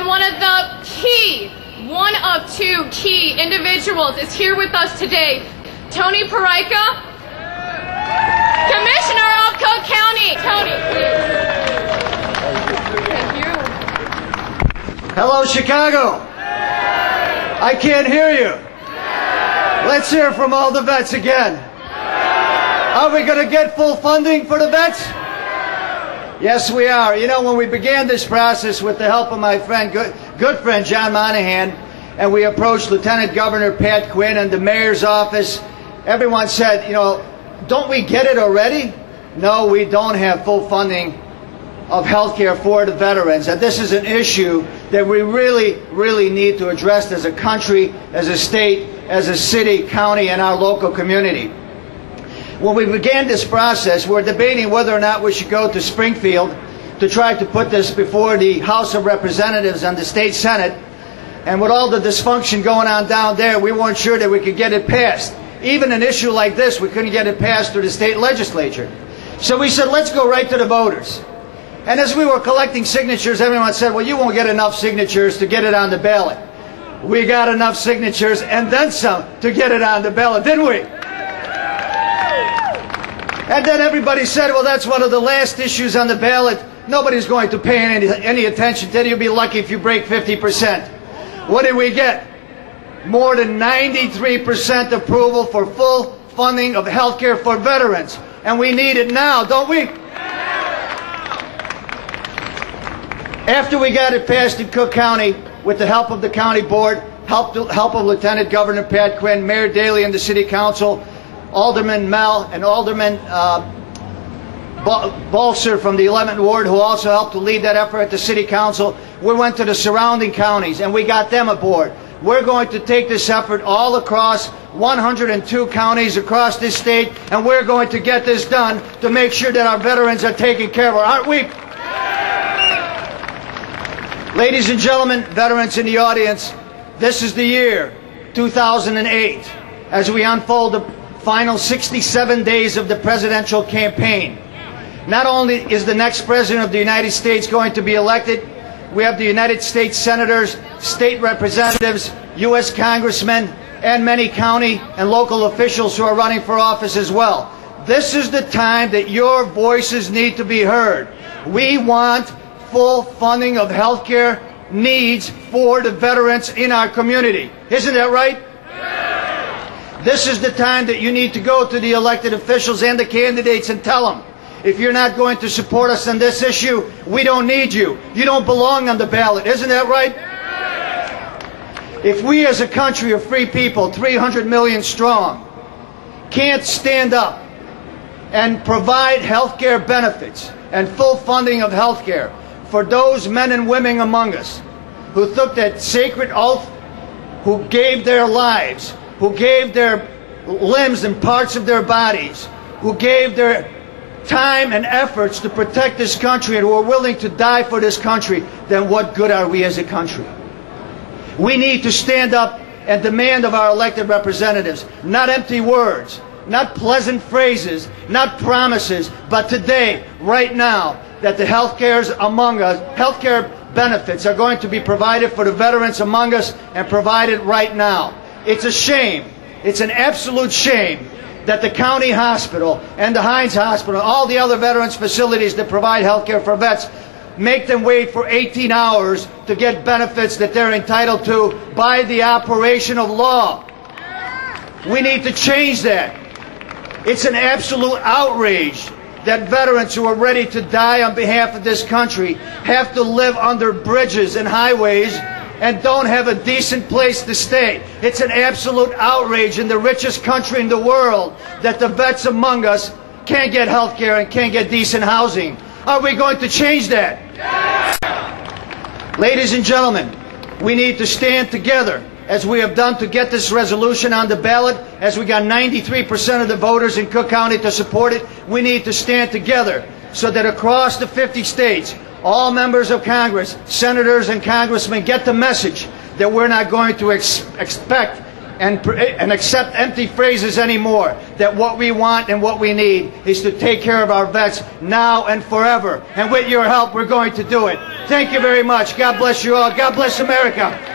And one of two key individuals is here with us today. Tony Peraica, Commissioner of Cook County. Tony, please. Thank you. Hello, Chicago. I can't hear you. Let's hear from all the vets again. Are we going to get full funding for the vets? Yes, we are. You know, when we began this process with the help of my friend, good friend John Monahan, and we approached Lieutenant Governor Pat Quinn and the mayor's office, everyone said, you know, don't we get it already? No, we don't have full funding of health care for the veterans. And this is an issue that we really need to address as a country, as a state, as a city, county, and our local community. When we began this process, we're debating whether or not we should go to Springfield to try to put this before the House of Representatives and the State Senate. And with all the dysfunction going on down there, we weren't sure that we could get it passed. Even an issue like this, we couldn't get it passed through the state legislature. So we said, let's go right to the voters. And as we were collecting signatures, everyone said, well, you won't get enough signatures to get it on the ballot. We got enough signatures and then some to get it on the ballot, didn't we? And then everybody said, well, that's one of the last issues on the ballot. Nobody's going to pay any attention to it. You'll be lucky if you break 50%. What did we get? More than 93% approval for full funding of health care for veterans. And we need it now, don't we? After we got it passed in Cook County, with the help of the county board, help of Lieutenant Governor Pat Quinn, Mayor Daley and the City Council, Alderman Mel and Alderman Balser from the 11th Ward, who also helped to lead that effort at the City Council, we went to the surrounding counties and we got them aboard. We're going to take this effort all across 102 counties across this state, and we're going to get this done to make sure that our veterans are taken care of, aren't we? Ladies and gentlemen, veterans in the audience, this is the year 2008 as we unfold the final 67 days of the presidential campaign. Not only is the next president of the United States going to be elected, we have the United States senators, state representatives, U.S. congressmen, and many county and local officials who are running for office as well. This is the time that your voices need to be heard. We want full funding of health care needs for the veterans in our community. Isn't that right? This is the time that you need to go to the elected officials and the candidates and tell them, if you're not going to support us on this issue, we don't need you. You don't belong on the ballot. Isn't that right? If we as a country of free people, 300 million strong, can't stand up and provide health care benefits and full funding of health care for those men and women among us who took that sacred oath, who gave their lives, who gave their limbs and parts of their bodies, who gave their time and efforts to protect this country and who are willing to die for this country, then what good are we as a country? We need to stand up and demand of our elected representatives, not empty words, not pleasant phrases, not promises, but today, right now, that the health care benefits are going to be provided for the veterans among us and provided right now. It's a shame. It's an absolute shame that the county hospital and the Hines Hospital, all the other veterans facilities that provide health care for vets, make them wait for 18 hours to get benefits that they're entitled to by the operation of law. We need to change that. It's an absolute outrage that veterans who are ready to die on behalf of this country have to live under bridges and highways and don't have a decent place to stay. It's an absolute outrage in the richest country in the world that the vets among us can't get health care and can't get decent housing. Are we going to change that? Ladies and gentlemen, we need to stand together as we have done to get this resolution on the ballot, as we got 93% of the voters in Cook County to support it. We need to stand together so that across the 50 states, all members of Congress, senators and congressmen get the message that we're not going to expect and accept empty phrases anymore, that what we want and what we need is to take care of our vets now and forever. And with your help, we're going to do it. Thank you very much. God bless you all. God bless America.